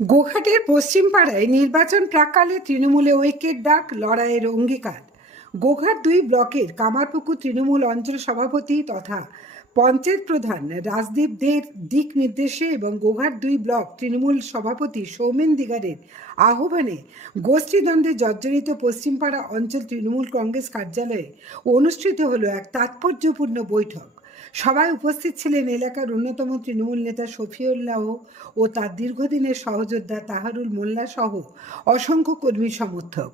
গোঘাটের পশ্চিম পাড়ায় নির্বাচন প্রাক্কালে তৃণমূলে ঐক্যের ডাক, লড়াইয়ের অঙ্গীকার। গোঘাট ২ ব্লকের কামারপুকুর তৃণমূল অঞ্চল সভাপতি তথা পঞ্চায়েত প্রধান রাজদীপ দের দিক নির্দেশে এবং গোঘাট ২ ব্লক তৃণমূল সভাপতি সৌমেন দিগারের আহ্বানে গোষ্ঠীদ্বন্দ্বে জর্জরিত পশ্চিমপাড়া অঞ্চল তৃণমূল কংগ্রেস কার্যালয়ে অনুষ্ঠিত হলো এক তাৎপর্যপূর্ণ বৈঠক। সভায় উপস্থিত ছিলেন এলাকার অন্যতম তৃণমূল নেতা শফিউল্লাহ ও তার দীর্ঘদিনের সহযোদ্ধা তাহারুল মোল্লা সহ অসংখ্য কর্মী সমর্থক।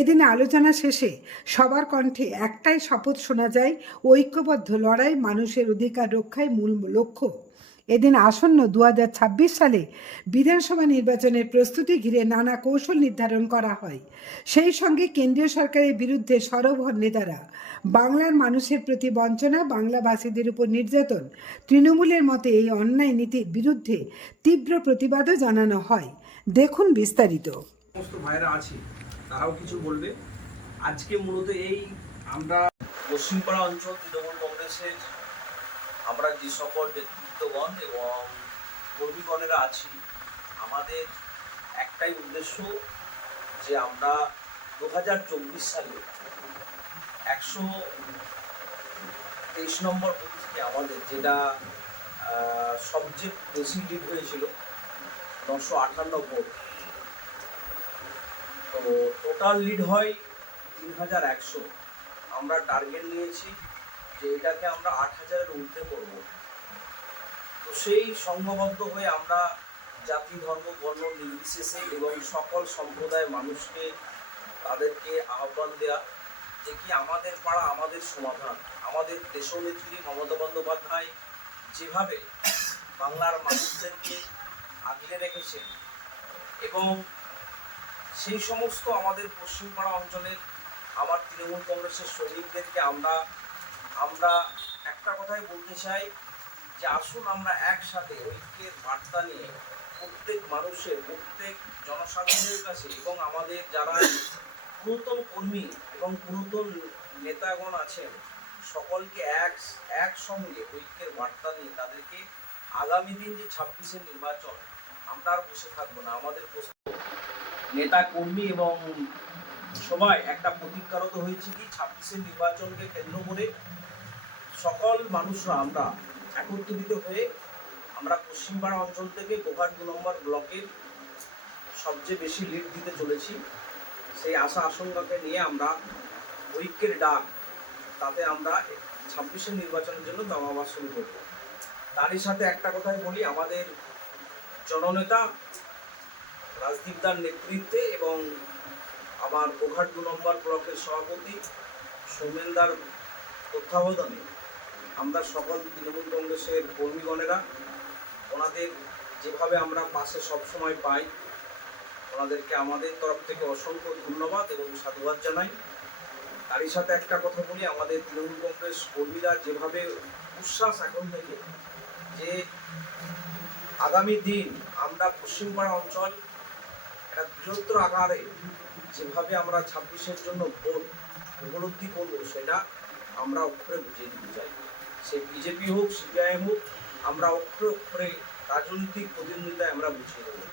এদিন আলোচনা শেষে সবার কণ্ঠে একটাই শপথ শোনা যায়, ঐক্যবদ্ধ লড়াই, মানুষের অধিকার রক্ষায় মূল লক্ষ্য। এদিন আসন্ন 2026 সালে বিধানসভা নির্বাচনের প্রস্তুতি ঘিরে নানা কৌশল নির্ধারণ করা হয়। সেই সঙ্গে কেন্দ্রীয় সরকারের বিরুদ্ধে সরব হন নেতারা। বাংলার মানুষের প্রতি বঞ্চনা, বাংলাভাষীদের উপর নির্যাতন, তৃণমূলের মতে এই অন্যায় নীতির বিরুদ্ধে তীব্র প্রতিবাদও জানানো হয়। দেখুন বিস্তারিত। সমস্ত ভাইরা আছি, তারাও কিছু বলবে। আজকে মূলত এই আমরা পশ্চিমপাড়া অঞ্চল তৃণমূল কংগ্রেসের আমরা যে সকল ব্যক্তিত্বগণ এবং কর্মীগণেরা আছি, আমাদের একটাই উদ্দেশ্য যে আমরা 2024 সালে 123 নম্বর বুথ থেকে আমাদের যেটা সবচেয়ে বেশি লিড হয়েছিল 958 ভোট, তো টোটাল লিড হয় 3100। আমরা টার্গেট নিয়েছি যে এটাকে আমরা 8000-এর ঊর্ধ্বে করব। তো সেই সংঘবদ্ধ হয়ে আমরা জাতি, ধর্ম, বর্ণ নির্বিশেষে এবং সকল সম্প্রদায়ের মানুষকে তাদেরকে আহ্বান দেয়া যে কি আমাদের পাড়া আমাদের সমাধান। আমাদের দেশনেত্রী মমতা বন্দ্যোপাধ্যায় যেভাবে বাংলার মানুষদেরকে আগলে রেখেছেন এবং সেই সমস্ত আমাদের পশ্চিমপাড়া অঞ্চলের আমার তৃণমূল কংগ্রেসের সৈনিকদেরকে আমরা একটা কথাই বলতে চাই যে আসুন আমরা একসাথে ঐক্যের বার্তা নিয়ে প্রত্যেক মানুষের, প্রত্যেক জনসাধারণের কাছে এবং আমাদের যারা পুরাতন কর্মী এবং পুরাতন নেতাগণ আছেন সকলকে একসঙ্গে ঐক্যের বার্তা নিয়ে তাদেরকে আগামী দিন যে 26-এর নির্বাচন, আমরা আর বসে থাকবো না। আমাদের নেতা কর্মী এবং সবাই একটা প্রতিজ্ঞারত হয়েছে কি 26-এর নির্বাচনকে কেন্দ্র করে সকল মানুষরা আমরা একত্রিত হয়ে আমরা পশ্চিমপাড়া অঞ্চল থেকে গোঘাট 2 নম্বর ব্লকের সবচেয়ে বেশি লিড দিতে চলেছি। সেই আশা আশঙ্কাকে নিয়ে আমরা ঐক্যের ডাক, তাতে আমরা 26-এর নির্বাচনের জন্য দামাবাস শুরু করব। তারই সাথে একটা কথাই বলি, আমাদের জননেতা রাজদীপদার নেতৃত্বে এবং আমার গোঘাট 2 নম্বর ব্লকের সভাপতি সৌমেনদার তত্ত্বাবধানে আমরা সকল তৃণমূল কংগ্রেসের কর্মীগণেরা ওনাদের যেভাবে আমরা পাশে সবসময় পাই, ওনাদেরকে আমাদের তরফ থেকে অসংখ্য ধন্যবাদ এবং সাধুবাদ জানাই। তারই সাথে একটা কথা বলি, আমাদের তৃণমূল কংগ্রেস কর্মীরা যেভাবে উচ্ছ্বাস এখন থেকে যে আগামী দিন আমরা পশ্চিমপাড়া অঞ্চল একটা বৃহত্তর আকারে যেভাবে আমরা 26-এর জন্য ভোট উপলব্ধি করবো, সেটা আমরা অক্ষরে বুঝিয়ে দিতে চাই। সে বিজেপি হোক, সিপিআইএম হোক, আমরা অক্ষরে অক্ষরে রাজনৈতিক প্রতিদ্বন্দ্বিতায় আমরা বুঝিয়ে দেবো।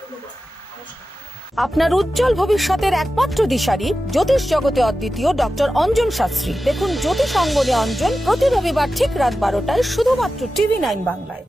ধন্যবাদ, নমস্কার। আপনার উজ্জ্বল ভবিষ্যতের একমাত্র দিশারি জ্যোতিষ জগতে অদ্বিতীয় ডক্টর অঞ্জন শাস্ত্রী। দেখুন জ্যোতিষ অঙ্গনে অঞ্জন প্রতি রবিবার ঠিক রাত 12টায় শুধুমাত্র TV9 বাংলায়।